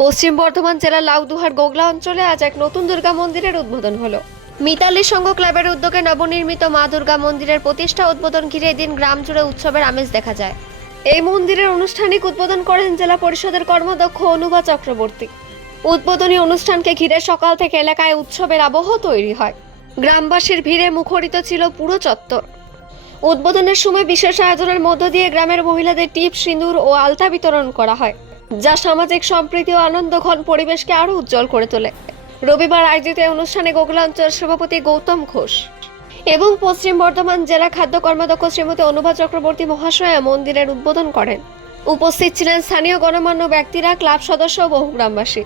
পশ্চিম বর্ধমান জেলার লাউদুহার গোগলা অঞ্চলে আজ এক নতুন দুর্গা মন্দিরের উদ্বোধন হলো। মিতালি সংঘ ক্লাবের উদ্যোগে নবনির্মিত মা দুর্গা মন্দিরের প্রতিষ্ঠা উদ্বোধন ঘিরে এদিন গ্রাম জুড়ে উৎসবের আমেজ দেখা যায়। এই মন্দিরের আনুষ্ঠানিক উদ্বোধন করেন জেলা পরিষদের কর্মদক্ষ অনুভা চক্রবর্তী। উদ্বোধনী অনুষ্ঠানকে ঘিরে সকাল থেকে এলাকায় উৎসবের আবহ তৈরি হয়। গ্রামবাসীর ভিড়ে মুখরিত ছিল পুরো চত্বর। উদ্বোধনের সময় বিশেষ আয়োজনের মধ্য দিয়ে গ্রামের মহিলাদের টিপ, সিঁদুর ও আলতা বিতরণ করা হয়, যা সামাজিক সম্প্রীতি ও আনন্দঘন পরিবেশকে আরও উজ্জ্বল করে তোলে। রবিবার আয়োজিত অনুষ্ঠানে গোকুলা অঞ্চল সভাপতি গৌতম ঘোষ এবং পশ্চিম বর্ধমান জেলা খাদ্য কর্মাধ্যক্ষ শ্রীমতী অনুভা চক্রবর্তী মহাশয়া মন্দিরের উদ্বোধন করেন। উপস্থিত ছিলেন স্থানীয় গণমান্য ব্যক্তিরা, ক্লাব সদস্য ও বহু গ্রামবাসী।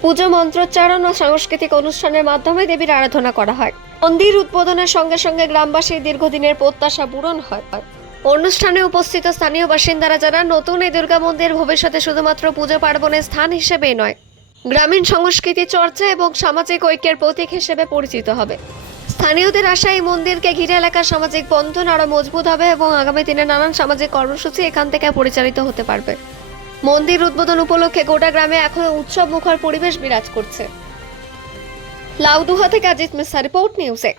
পুজো, মন্ত্রোচ্চারণ ও সাংস্কৃতিক অনুষ্ঠানের মাধ্যমে দেবীর আরাধনা করা হয়। মন্দির উদ্বোধনের সঙ্গে সঙ্গে গ্রামবাসীর দীর্ঘদিনের প্রত্যাশা পূরণ হয়। অনুষ্ঠানে উপস্থিত স্থানীয় বাসিন্দারা জানান, নতুন এই দুর্গা মন্দির ভবিষ্যতে শুধুমাত্র পুজো পার্বণের স্থান হিসেবেই নয়, গ্রামীণ সংস্কৃতি চর্চা এবং সামাজিক ঐক্যের প্রতীক হিসেবে পরিচিত হবে। স্থানীয়দের আশা, এই মন্দিরকে ঘিরে এলাকার সামাজিক বন্ধন আরও মজবুত হবে এবং আগামী দিনে নানান সামাজিক কর্মসূচি এখান থেকে পরিচালিত হতে পারবে। মন্দির উদ্বোধন উপলক্ষে গোটা গ্রামে এখনও উৎসব মুখর পরিবেশ বিরাজ করছে। लाउदुहा अजीत मिस्सा रिपोर्ट न्यूज़ है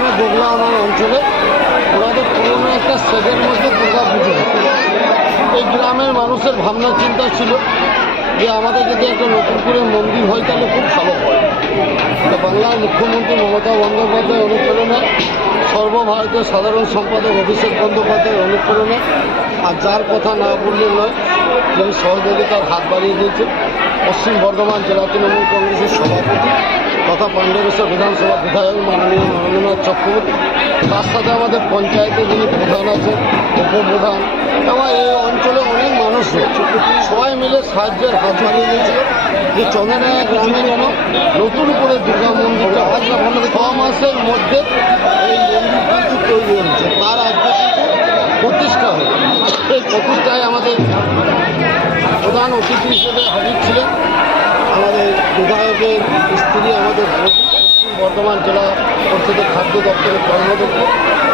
গ্রামে গোগলা আমার অঞ্চলে। ওনাদের পুরনো একটা সেটের মধ্যে দুর্গা পুজো এই গ্রামের মানুষের ভাবনা চিন্তা ছিল যে আমাদের যদি একটা নতুন করে মন্দির হয় তাহলে খুব ভালো হয়। বাংলার মুখ্যমন্ত্রী মমতা বন্দ্যোপাধ্যায় অনুপ্রেরণা, সর্বভারতীয় সাধারণ সম্পাদক অভিষেক বন্দ্যোপাধ্যায়ের অনুপ্রেরণা, আর যার কথা না বললে নয় যিনি সহযোগিতার হাত বাড়িয়ে দিয়েছে পশ্চিম বর্ধমান জেলা তৃণমূল কংগ্রেসের সভাপতি। তথা পাণ্ডবেশ্বর বিধানসভা বিধায়ক মাননীয় নরেন্দ্রনাথ চক্রবর্তী। তার সাথে আমাদের পঞ্চায়েতে যিনি প্রধান আছেন, উপপ্রধান, এবং এই অঞ্চলে অনেক মানুষ রয়েছে। সবাই মিলে সাহায্যের হাত বাড়িয়ে দিয়েছিল যে চন্দ্রনায়া গ্রামে যেন নতুন করে দুর্গা মন্দিরটা আজ ছ মাসের মধ্যে এই মন্দির কিন্তু তৈরি হয়েছে। তার আজকে প্রতিষ্ঠা হলো এই প্রতিষ্ঠায় আমাদের প্রধান অতিথি হিসেবে হাজির ছিলেন আমাদের বিধায়কের স্ত্রী আমাদের বর্ধমান জেলা পরিষদের খাদ্য দপ্তরের কর্মদক্ষ,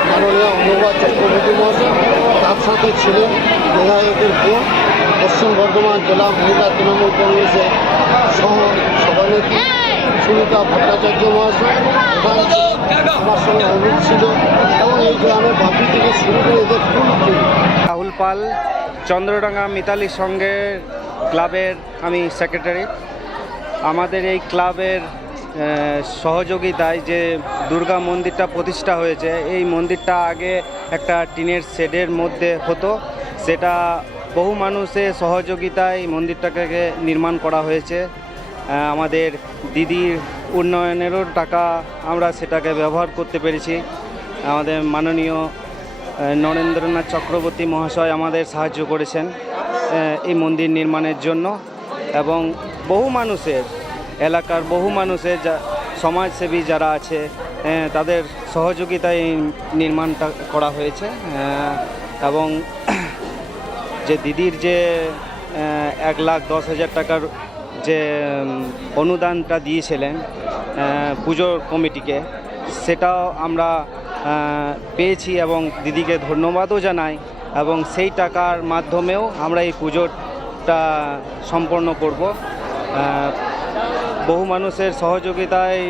মাননীয় অনুবাদ চক্রবর্তী মহাশয়, তার সাথে ছিলেন বিধায়কের বোন, পশ্চিম বর্ধমান জেলা মহিলা তৃণমূল কংগ্রেসের সহ সভানেত্রী সুনিতা ভট্টাচার্য মহাশয় সঙ্গে ছিল এবং এই গ্রামের বাপি থেকে শুরু করে এদের রাহুল পাল, চন্দ্রডাঙ্গা মিতালি সঙ্গের ক্লাবের আমি সেক্রেটারি আমাদের এই ক্লাবের সহযোগিতায় যে দুর্গা মন্দিরটা প্রতিষ্ঠা হয়েছে, এই মন্দিরটা আগে একটা টিনের শেডের মধ্যে হতো। সেটা বহু মানুষের সহযোগিতায় মন্দিরটাকে নির্মাণ করা হয়েছে। আমাদের দিদির উন্নয়নেরও টাকা আমরা সেটাকে ব্যবহার করতে পেরেছি। আমাদের মাননীয় নরেন্দ্রনাথ চক্রবর্তী মহাশয় আমাদের সাহায্য করেছেন এই মন্দির নির্মাণের জন্য। এবং বহু মানুষের, এলাকার বহু মানুষের যা, সমাজসেবী যারা আছে তাদের সহযোগিতায় নির্মাণটা করা হয়েছে। এবং যে দিদির যে এক লাখ দশ হাজার টাকার যে অনুদানটা দিয়েছিলেন পুজোর কমিটিকে, সেটাও আমরা পেয়েছি এবং দিদিকে ধন্যবাদও জানাই এবং সেই টাকার মাধ্যমেও আমরা এই পুজোটা সম্পন্ন করব। বহু মানুষের সহযোগিতায়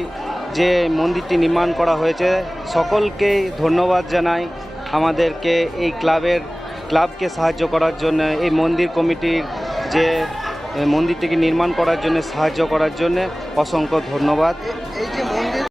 যে মন্দিরটি নির্মাণ করা হয়েছে সকলকেই ধন্যবাদ জানাই আমাদেরকে এই ক্লাবের, ক্লাবকে সাহায্য করার জন্য এই মন্দির কমিটির যে মন্দিরটিকে নির্মাণ করার জন্য সাহায্য করার জন্য অসংখ্য ধন্যবাদ। এই যে